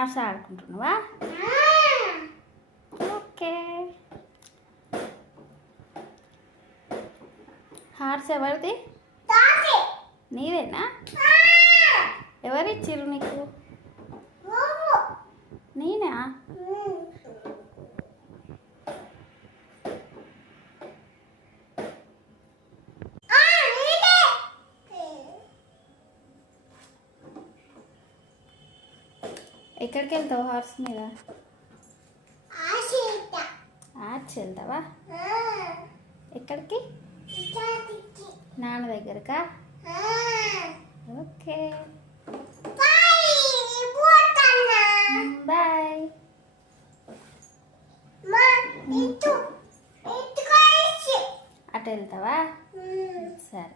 Horse ఆడుకుంటున్నావా? Okay. Horse ఎవరిది? నీదేనా? ఎవరిచ్చిర్రు నీకు? నేనా? ఎక్కడికి వెళ్తావు హార్స్ మీద? ఆర్చ్ వెళ్తావా? ఎక్కడికి? నాన్న దగ్గరకా? Okay bye. అటు వెళ్తావా? సరే.